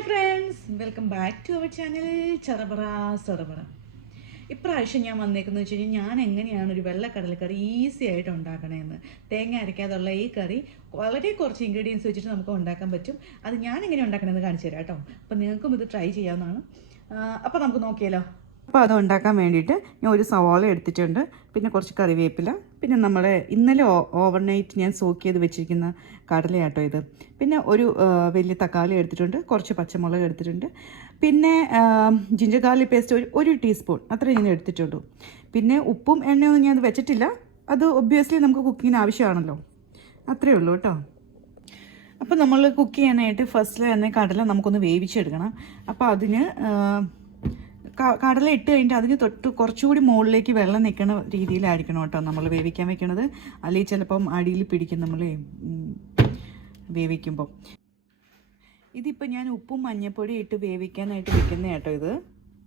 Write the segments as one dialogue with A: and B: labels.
A: Hi friends welcome back to our channel ചെറബറ സെറബറ ഇപ്രാവശ്യം ഞാൻ വന്നേക്കുന്നത് വെച്ച് കഴിഞ്ഞാൽ ഞാൻ എങ്ങനെയാണ് ഒരു വെള്ളക്കടലക്കറി ഈസി ആയിട്ട് ഉണ്ടാക്കണേന്ന്? തേങ്ങ അരയ്ക്കാതുള്ള ഈ കറി വളരെ കുറച്ച് ഇൻഗ്രീഡിയൻസ് വെച്ചിട്ട് നമുക്ക് ഉണ്ടാക്കാൻ പറ്റും. അത് ഞാൻ എങ്ങനെ ഉണ്ടാക്കണമെന്ന് കാണിച്ചു തരാം കേട്ടോ. അപ്പം നിങ്ങൾക്കും ഇത് ട്രൈ ചെയ്യാവുന്നതാണ്. അപ്പോൾ നമുക്ക് നോക്കിയാലോ? അപ്പോൾ അത് ഉണ്ടാക്കാൻ വേണ്ടിയിട്ട് ഞാൻ ഒരു സവാള എടുത്തിട്ടുണ്ട്. പിന്നെ കുറച്ച് കറിവേപ്പില. പിന്നെ നമ്മൾ ഇന്നലെ ഓവർ നൈറ്റ് ഞാൻ സോക്ക് ചെയ്ത് വെച്ചിരിക്കുന്ന കടലയാട്ടോ ഇത്. പിന്നെ ഒരു വലിയ തക്കാളി എടുത്തിട്ടുണ്ട് കുറച്ച് പച്ചമുളക് എടുത്തിട്ടുണ്ട്. പിന്നെ ജിഞ്ചർ ഗാർലിക് പേസ്റ്റ് ഒരു ഒരു ടീസ്പൂൺ അത്രയും ഞാൻ എടുത്തിട്ടുള്ളൂ. പിന്നെ ഉപ്പും എണ്ണയൊന്നും ഞാൻ വെച്ചിട്ടില്ല. അത് ഒബ്വിയസ്ലി നമുക്ക് കുക്കിങ്ങിന് ആവശ്യമാണല്ലോ. അത്രയേ ഉള്ളൂ കേട്ടോ. അപ്പോൾ നമ്മൾ കുക്ക് ചെയ്യാനായിട്ട് ഫസ്റ്റിൽ തന്നെ കടല നമുക്കൊന്ന് വേവിച്ചെടുക്കണം. അപ്പോൾ അതിന് കടല ഇട്ട് കഴിഞ്ഞിട്ട് അതിന് തൊട്ട് കുറച്ചുകൂടി മുകളിലേക്ക് വെള്ളം നിൽക്കുന്ന രീതിയിലായിരിക്കണം കേട്ടോ നമ്മൾ വേവിക്കാൻ വെക്കണത്. അല്ലെങ്കിൽ ചിലപ്പം അടിയിൽ പിടിക്കും നമ്മൾ വേവിക്കുമ്പോൾ ഇതിപ്പോൾ ഞാൻ ഉപ്പും മഞ്ഞപ്പൊടി ഇട്ട് വേവിക്കാനായിട്ട് വെക്കുന്ന കേട്ടോ ഇത്.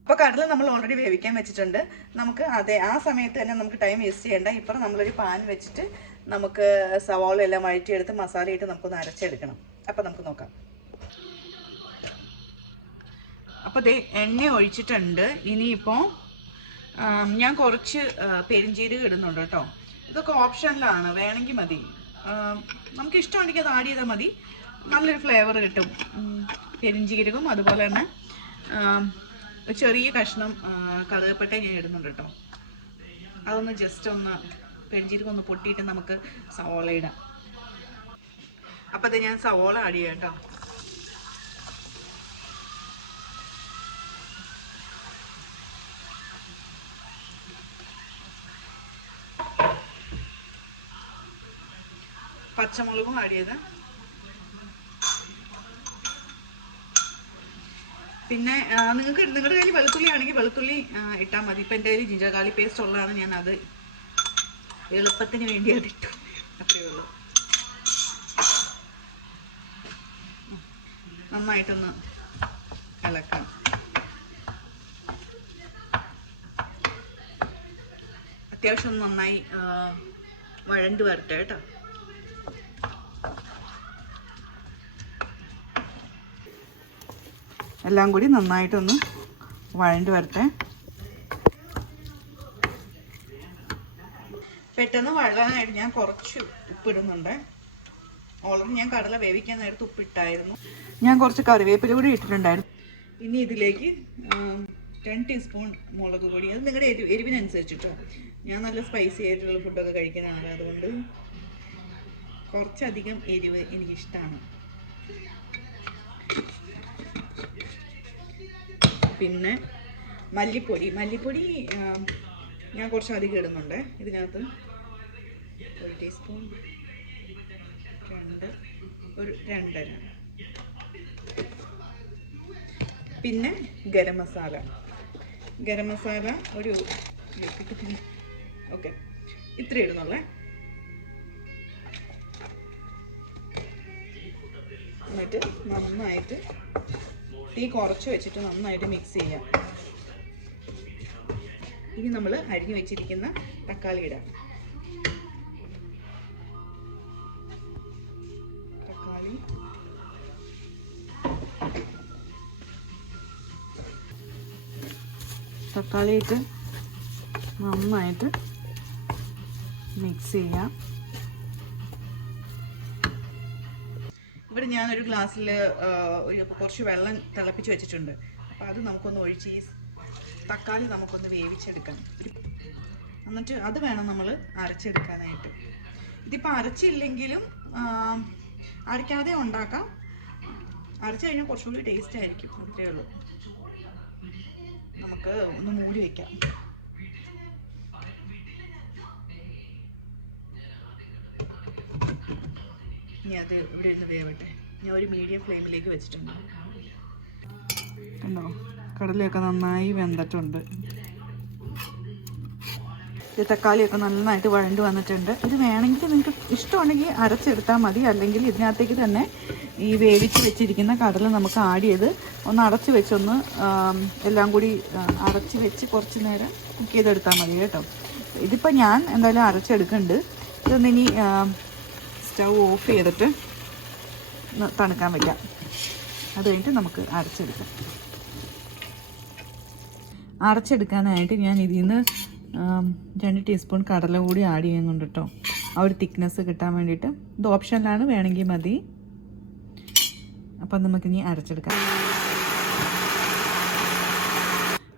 A: അപ്പോൾ കടല നമ്മൾ ഓൾറെഡി വേവിക്കാൻ വെച്ചിട്ടുണ്ട്. നമുക്ക് അതെ ആ സമയത്ത് തന്നെ നമുക്ക് ടൈം വേസ്റ്റ് ചെയ്യേണ്ട. ഇപ്പം നമ്മളൊരു പാൻ വെച്ചിട്ട് നമുക്ക് സവാള എല്ലാം വഴറ്റിയെടുത്ത് മസാല ഇട്ട് നമുക്കൊന്ന് അരച്ചെടുക്കണം. അപ്പോൾ നമുക്ക് നോക്കാം. അപ്പോൾ ദേ എണ്ണ ഒഴിച്ചിട്ടുണ്ട്. ഇനിയിപ്പോൾ ഞാൻ കുറച്ച് ആ, ഇടുന്നുണ്ട് കേട്ടോ. ഇതൊക്കെ ഓപ്ഷനിലാണ്. വേണമെങ്കിൽ മതി. നമുക്ക് ഇഷ്ടമുണ്ടെങ്കിൽ അത് ആഡ് ചെയ്താൽ മതി. നല്ലൊരു ഫ്ലേവർ കിട്ടും. പെരിഞ്ചീരകം അതുപോലെ തന്നെ ചെറിയ കഷ്ണം കറുകപ്പട്ട ഞാൻ ഇടുന്നുണ്ട് കേട്ടോ. അതൊന്ന് ജസ്റ്റ് ഒന്ന് പെരിഞ്ചീരകം ഒന്ന് പൊട്ടിയിട്ട് നമുക്ക് സവോള ഇടാം. അപ്പോൾ അത് ഞാൻ സവോള ആഡ് ചെയ്യാം കേട്ടോ. പച്ചമുളകും ആഡ് ചെയ്ത്. പിന്നെ നിങ്ങൾക്ക് നിങ്ങളുടെ കയ്യിൽ വെളുത്തുള്ളി ആണെങ്കിൽ വെളുത്തുള്ളി ഇട്ടാൽ മതി. ഇപ്പം എന്റെ കയ്യിൽ ജിഞ്ചർ ഗാർലി പേസ്റ്റ് ഉള്ളതാണ്. ഞാൻ അത് എളുപ്പത്തിന് വേണ്ടി അതിട്ടു അത്രയേ ഉള്ളൂ. നന്നായിട്ടൊന്ന് കലക്കാം അത്യാവശ്യം നന്നായി വഴണ്ട് വരട്ടെ കേട്ടോ. എല്ലാം കൂടി നന്നായിട്ടൊന്ന് വഴണ്ട് വരട്ടെ. പെട്ടെന്ന് വഴാനായിട്ട് ഞാൻ കുറച്ച് ഉപ്പിടുന്നുണ്ട്. ഓൾറെഡി ഞാൻ കടല വേവിക്കാൻ നേരത്ത് ഉപ്പിട്ടായിരുന്നു. ഞാൻ കുറച്ച് കറിവേപ്പില കൂടി ഇട്ടിട്ടുണ്ടായിരുന്നു. ഇനി ഇതിലേക്ക് രണ്ട് ടീസ്പൂൺ മുളക് പൊടി. അത് നിങ്ങളുടെ എരി എരിവിനനുസരിച്ചിട്ടോ. ഞാൻ നല്ല സ്പൈസി ആയിട്ടുള്ള ഫുഡൊക്കെ കഴിക്കുന്നതാണ്. അതുകൊണ്ട് കുറച്ചധികം എരിവ് എനിക്കിഷ്ടമാണ് പിന്നെ മല്ലിപ്പൊടി. മല്ലിപ്പൊടി ഞാൻ കുറച്ച് അധികം ഇടുന്നുണ്ട്. ഇതിനകത്ത് ഒരു ടീസ്പൂൺ രണ്ട് ഒരു രണ്ടര. പിന്നെ ഗരം മസാല. ഗരം മസാല ഒരു ഓക്കെ. ഇത്ര ഇടുന്നുള്ളേ. എന്നിട്ട് നന്നായിട്ട് തീ കുറച്ച് വെച്ചിട്ട് നന്നായിട്ട് മിക്സ് ചെയ്യാം. ഇനി നമ്മൾ അരിഞ്ഞു വെച്ചിരിക്കുന്ന തക്കാളി ഇടാം. തക്കാളി. തക്കാളി ഇട്ട് നന്നായിട്ട് മിക്സ് ചെയ്യാം. ഇവിടെ ഞാനൊരു ഗ്ലാസ്സിൽ ഒരു കുറച്ച് വെള്ളം തിളപ്പിച്ച് വെച്ചിട്ടുണ്ട്. അപ്പോൾ അത് നമുക്കൊന്ന് ഒഴിച്ച് ഈ തക്കാളി നമുക്കൊന്ന് വേവിച്ചെടുക്കാം. എന്നിട്ട് അത് വേണം നമ്മൾ അരച്ചെടുക്കാനായിട്ട്. ഇതിപ്പോൾ അരച്ചില്ലെങ്കിലും അരയ്ക്കാതെ ഉണ്ടാക്കാം. അരച്ച് കഴിഞ്ഞാൽ കുറച്ചുകൂടി ടേസ്റ്റ് ആയിരിക്കും. അത്രയേ ഉള്ളൂ. നമുക്ക് ഒന്ന് മൂടി വയ്ക്കാം ഇനി അത് ഇവിടെ ഇരുന്ന് വേവട്ടെ. ഞാൻ ഒരു മീഡിയം ഫ്ലെയിമിലേക്ക് വെച്ചിട്ടുണ്ട്. ഉണ്ടോ കടലയൊക്കെ നന്നായി വെന്തിട്ടുണ്ട്. ഇത് തക്കാളിയൊക്കെ നന്നായിട്ട് വഴണ്ട് വന്നിട്ടുണ്ട്. ഇത് വേണമെങ്കിൽ നിങ്ങൾക്ക് ഇഷ്ടമുണ്ടെങ്കിൽ അരച്ചെടുത്താൽ മതി. അല്ലെങ്കിൽ ഇതിനകത്തേക്ക് തന്നെ ഈ വേവിച്ച് വെച്ചിരിക്കുന്ന കടല നമുക്ക് ആഡ് ചെയ്ത് ഒന്ന് അടച്ച് വെച്ചൊന്ന് എല്ലാം കൂടി അടച്ച് വെച്ച് കുറച്ച് നേരം കുക്ക് ചെയ്തെടുത്താൽ മതി കേട്ടോ. ഇതിപ്പോൾ ഞാൻ എന്തായാലും അരച്ചെടുക്കുന്നുണ്ട്. ഇതൊന്ന് ഇനി സ്റ്റൗ ഓഫ് ചെയ്തിട്ട് തണുക്കാൻ വയ്ക്കാം അത് കഴിഞ്ഞിട്ട് നമുക്ക് അരച്ചെടുക്കാം. അരച്ചെടുക്കാനായിട്ട് ഞാൻ ഇതിൽ നിന്ന് രണ്ട് ടീസ്പൂൺ കടല കൂടി ആഡ് ചെയ്യുന്നുണ്ട് കേട്ടോ ആ ഒരു തിക്നെസ് കിട്ടാൻ വേണ്ടിയിട്ട്. ഇത് ഓപ്ഷനിലാണ് വേണമെങ്കിൽ മതി. അപ്പം നമുക്കിനി അരച്ചെടുക്കാം.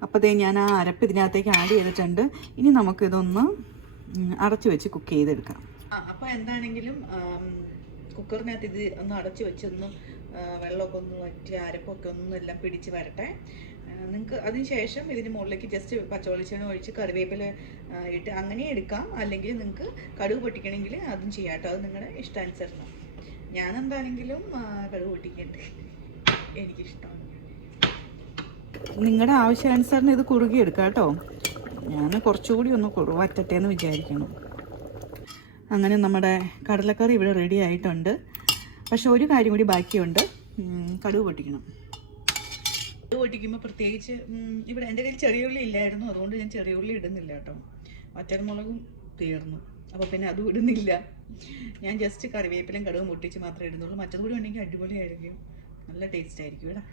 A: അപ്പോൾ ദേ ഞാൻ ആ അരപ്പ് ഇതിനകത്തേക്ക് ആഡ് ചെയ്തിട്ടുണ്ട്. ഇനി നമുക്കിതൊന്ന് അരച്ച് വെച്ച് കുക്ക് ചെയ്തെടുക്കാം. അപ്പോൾ എന്താണെങ്കിലും കുക്കറിനകത്ത് ഇത് ഒന്ന് അടച്ചു വെച്ചൊന്ന് വെള്ളമൊക്കെ ഒന്ന് വറ്റി അരപ്പൊക്കെ ഒന്ന് എല്ലാം പിടിച്ച് വരട്ടെ. നിങ്ങൾക്ക് അതിന് ശേഷം ഇതിന് മുകളിലേക്ക് ജസ്റ്റ് പച്ചവെളിച്ചെണ്ണ ഒഴിച്ച് കറിവേപ്പില ഇട്ട് അങ്ങനെ എടുക്കാം. അല്ലെങ്കിൽ നിങ്ങൾക്ക് കടുക് പൊട്ടിക്കണമെങ്കിൽ അതും ചെയ്യാം കേട്ടോ. അത് നിങ്ങളുടെ ഇഷ്ടാനുസരണം. ഞാൻ എന്താണെങ്കിലും കടുക് പൊട്ടിക്കണ്ട് എനിക്കിഷ്ടമാണ്. നിങ്ങളുടെ ആവശ്യാനുസരണം ഇത് കുറുകി എടുക്കാം കേട്ടോ. ഞാൻ കുറച്ചുകൂടി ഒന്ന് വറ്റട്ടെ എന്ന് വിചാരിക്കണം അങ്ങനെ നമ്മുടെ കടലക്കറി ഇവിടെ റെഡി ആയിട്ടുണ്ട്. പക്ഷെ ഒരു കാര്യം കൂടി ബാക്കിയുണ്ട്. കടുവ് പൊട്ടിക്കണം. കടുവ് പൊട്ടിക്കുമ്പോൾ പ്രത്യേകിച്ച് ഇവിടെ എന്റെ കയ്യിൽ ചെറിയ ഉള്ളി ഇല്ലായിരുന്നു. അതുകൊണ്ട് ഞാൻ ചെറിയ ഉള്ളി ഇടുന്നില്ല കേട്ടോ. വറ്റൽമുളകും തീർന്നു. അപ്പോൾ പിന്നെ അതും ഇടുന്നില്ല. ഞാൻ ജസ്റ്റ് കറിവേപ്പിലും കടുവും പൊട്ടിച്ച് മാത്രമേ ഇടുന്നുള്ളൂ. മറ്റത് കൂടി ഉണ്ടെങ്കിൽ അടിപൊളിയായിരിക്കും. നല്ല ടേസ്റ്റ് ആയിരിക്കും ഇവിടെ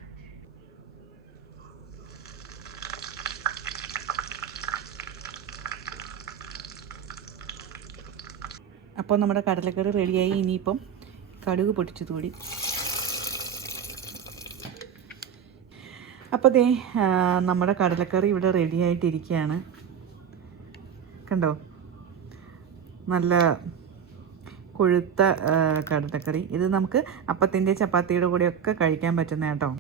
A: അപ്പോൾ നമ്മുടെ കടലക്കറി റെഡിയായി. ഇനിയിപ്പം കടുക് പൊടിച്ചു തൂടി അപ്പോൾ ദേ നമ്മുടെ കടലക്കറി ഇവിടെ റെഡി ആയിട്ടിരിക്കുകയാണ്. കണ്ടോ? നല്ല കൊഴുത്ത കടലക്കറി. ഇത് നമുക്ക് അപ്പത്തിന്റെ ചപ്പാത്തിയുടെ കൂടെയൊക്കെ കഴിക്കാൻ പറ്റുന്ന കേട്ടോ.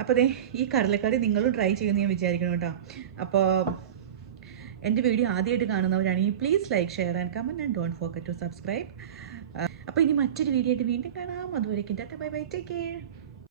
A: അപ്പോൾ ദേ ഈ കടലക്കറി നിങ്ങളും ട്രൈ ചെയ്യുമെന്ന് ഞാൻ വിചാരിക്കണം കേട്ടോ. അപ്പോൾ എന്റെ വീഡിയോ ആദ്യമായിട്ട് കാണുന്നവരാണെങ്കിൽ please like share and comment and don't forget to subscribe അപ്പോൾ ഇനി മറ്റൊരു വീഡിയോ ആയിട്ട് വീണ്ടും കാണാം. അതുവരേക്കും tata bye bye take care